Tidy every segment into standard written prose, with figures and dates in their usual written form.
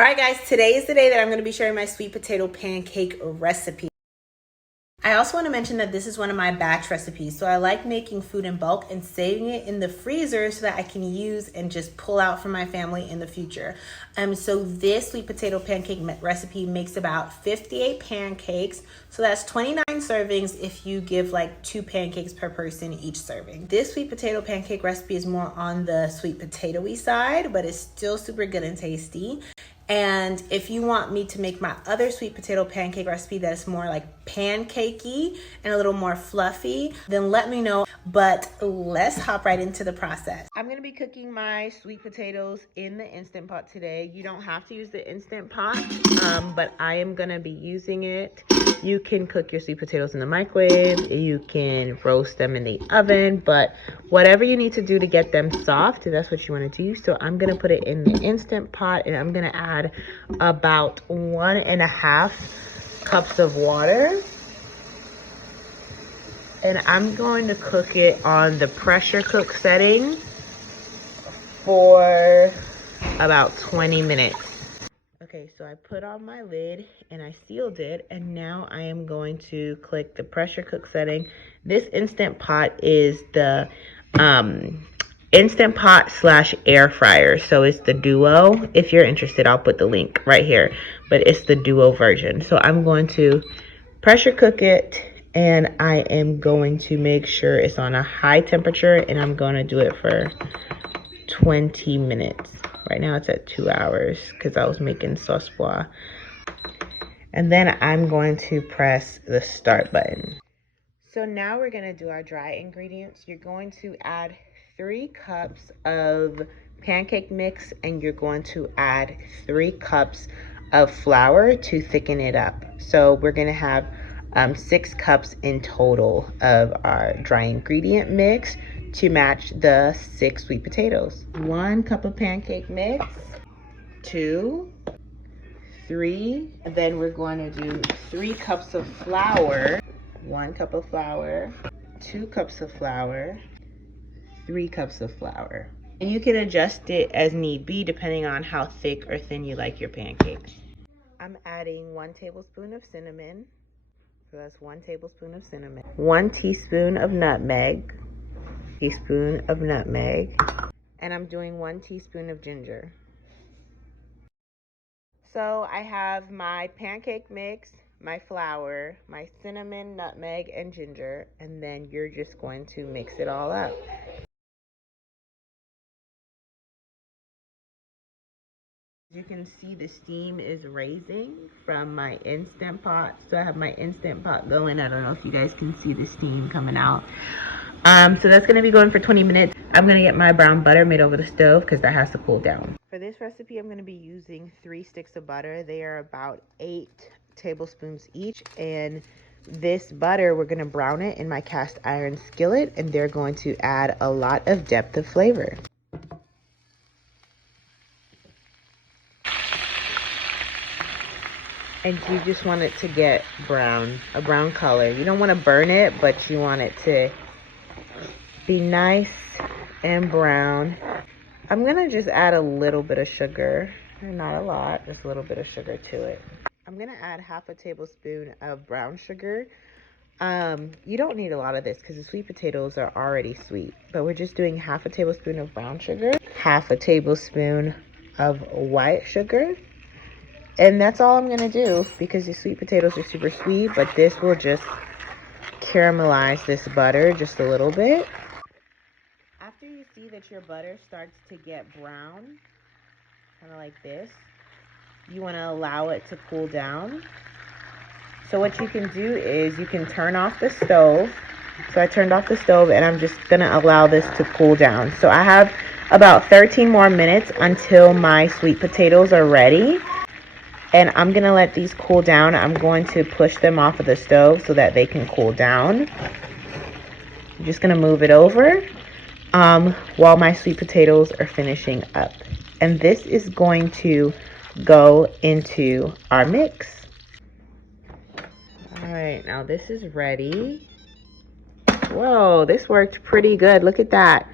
All right, guys, today is the day that I'm going to be sharing my sweet potato pancake recipe. I also want to mention that this is one of my batch recipes. So I like making food in bulk and saving it in the freezer so that I can use and just pull out for my family in the future. So this sweet potato pancake recipe makes about 58 pancakes. So that's 29 servings if you give like 2 pancakes per person each serving. This sweet potato pancake recipe is more on the sweet potato-y side, but it's still super good and tasty. And if you want me to make my other sweet potato pancake recipe that's more like pancakey and a little more fluffy, then let me know. But let's hop right into the process. I'm gonna be cooking my sweet potatoes in the Instant Pot today. You don't have to use the Instant Pot, but I am gonna be using it. You can cook your sweet potatoes in the microwave. You can roast them in the oven, but whatever you need to do to get them soft, that's what you want to do. So I'm gonna put it in the Instant Pot, and I'm gonna add about 1.5 cups of water. And I'm going to cook it on the pressure cook setting for about 20 minutes. Okay, so I put on my lid and I sealed it, and now I am going to click the pressure cook setting. This Instant Pot is the Instant Pot / air fryer, so it's the Duo. If you're interested, I'll put the link right here, but it's the Duo version. So I'm going to pressure cook it, and I am going to make sure it's on a high temperature, and I'm going to do it for 20 minutes. Right now it's at 2 hours because I was making sauce pois. And then I'm going to press the start button. So now we're going to do our dry ingredients. You're going to add 3 cups of pancake mix, and you're going to add 3 cups of flour to thicken it up. So we're going to have 6 cups in total of our dry ingredient mix to match the 6 sweet potatoes. 1 cup of pancake mix, 2, 3, and then we're going to do 3 cups of flour. 1 cup of flour, 2 cups of flour, 3 cups of flour. And you can adjust it as need be depending on how thick or thin you like your pancakes. I'm adding 1 tablespoon of cinnamon. So that's 1 tablespoon of cinnamon. 1 teaspoon of nutmeg. Teaspoon of nutmeg. And I'm doing 1 teaspoon of ginger. So I have my pancake mix, my flour, my cinnamon, nutmeg, and ginger, and then you're just going to mix it all up. You can see the steam is raising from my Instant Pot. So I have my Instant Pot going. I don't know if you guys can see the steam coming out. So that's going to be going for 20 minutes. I'm going to get my brown butter made over the stove because that has to cool down. For this recipe, I'm going to be using 3 sticks of butter. They are about 8 tablespoons each. And this butter, we're going to brown it in my cast iron skillet, and they're going to add a lot of depth of flavor. And you just want it to get a brown color. You don't want to burn it, but you want it to be nice and brown. I'm gonna just add a little bit of sugar, not a lot, just a little bit of sugar to it. I'm gonna add 1/2 tablespoon of brown sugar. You don't need a lot of this because the sweet potatoes are already sweet, but we're just doing 1/2 tablespoon of brown sugar, 1/2 tablespoon of white sugar. And that's all I'm gonna do because the sweet potatoes are super sweet, but this will just caramelize this butter just a little bit. After you see that your butter starts to get brown, kind of like this, you want to allow it to cool down. So what you can do is you can turn off the stove. So I turned off the stove, and I'm just going to allow this to cool down. So I have about 13 more minutes until my sweet potatoes are ready. And I'm going to let these cool down. I'm going to push them off of the stove so that they can cool down. I'm just going to move it over while my sweet potatoes are finishing up. And this is going to go into our mix. All right, now this is ready. Whoa, this worked pretty good. Look at that.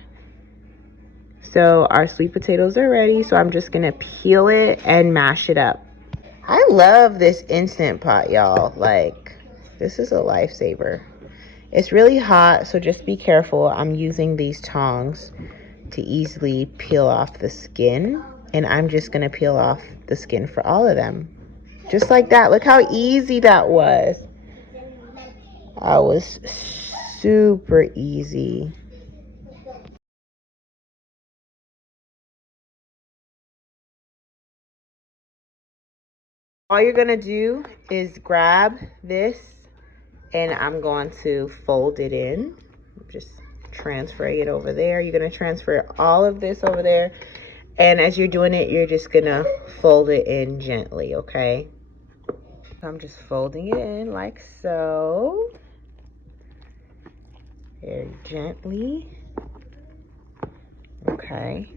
So our sweet potatoes are ready. So I'm just gonna peel it and mash it up. I love this Instant Pot, y'all. Like, this is a lifesaver. It's really hot, so just be careful. I'm using these tongs to easily peel off the skin, and I'm just gonna peel off the skin for all of them. Just like that. Look how easy that was. That was super easy. All you're gonna do is grab this, and I'm going to fold it in. Just transferring it over there. You're gonna transfer all of this over there, and as you're doing it, you're just gonna fold it in gently, okay? I'm just folding it in like so. Very gently. Okay.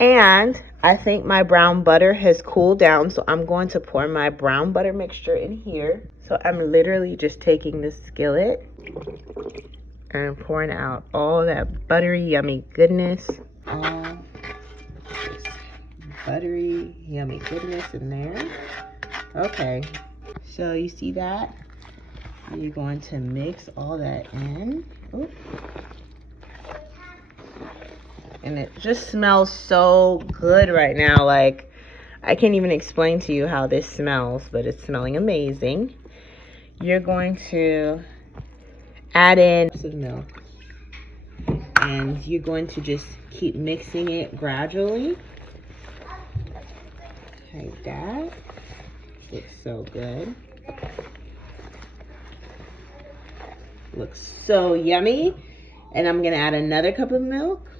And I think my brown butter has cooled down, so I'm going to pour my brown butter mixture in here. So I'm literally just taking this skillet and pouring out all that buttery, yummy goodness. All this buttery, yummy goodness in there. Okay, so you see that? You're going to mix all that in. Ooh. And it just smells so good right now. Like, I can't even explain to you how this smells, but it's smelling amazing. You're going to add in some milk, and you're going to just keep mixing it gradually like that. Looks so good. Looks so yummy. And I'm gonna add another cup of milk.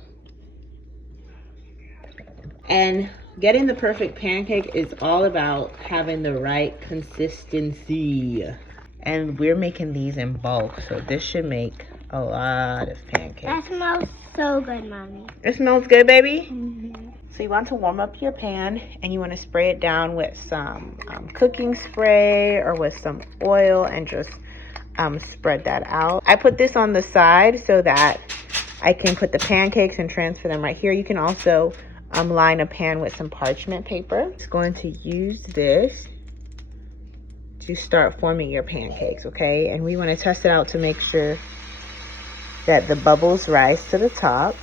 And getting the perfect pancake is all about having the right consistency. And we're making these in bulk, so this should make a lot of pancakes. That smells so good, Mommy. It smells good, baby? Mm-hmm. So you want to warm up your pan, and you want to spray it down with some cooking spray or with some oil, and just spread that out. I put this on the side so that I can put the pancakes and transfer them right here. You can also line a pan with some parchment paper. Just going to use this to start forming your pancakes, okay? And we want to test it out to make sure that the bubbles rise to the top.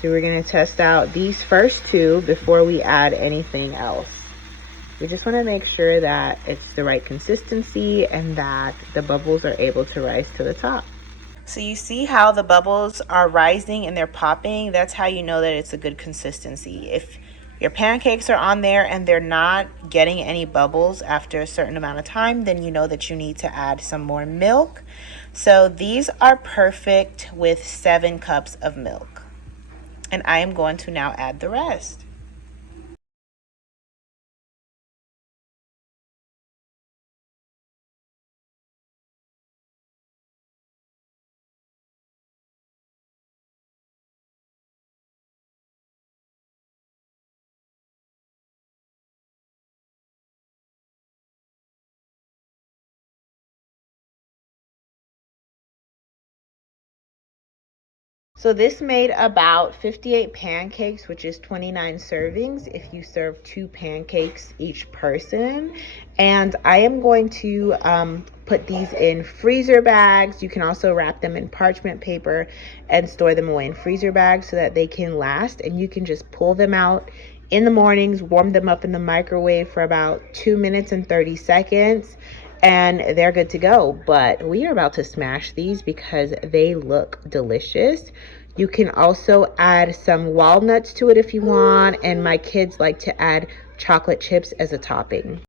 So we're going to test out these first two before we add anything else. We just want to make sure that it's the right consistency and that the bubbles are able to rise to the top. So you see how the bubbles are rising and they're popping? That's how you know that it's a good consistency. If your pancakes are on there and they're not getting any bubbles after a certain amount of time, then you know that you need to add some more milk. So these are perfect with 7 cups of milk. And I am going to now add the rest. So this made about 58 pancakes, which is 29 servings if you serve 2 pancakes each person. And I am going to put these in freezer bags. You can also wrap them in parchment paper and store them away in freezer bags so that they can last. And you can just pull them out in the mornings, warm them up in the microwave for about 2 minutes and 30 seconds. And they're good to go. But we are about to smash these because they look delicious. You can also add some walnuts to it if you want, and my kids like to add chocolate chips as a topping.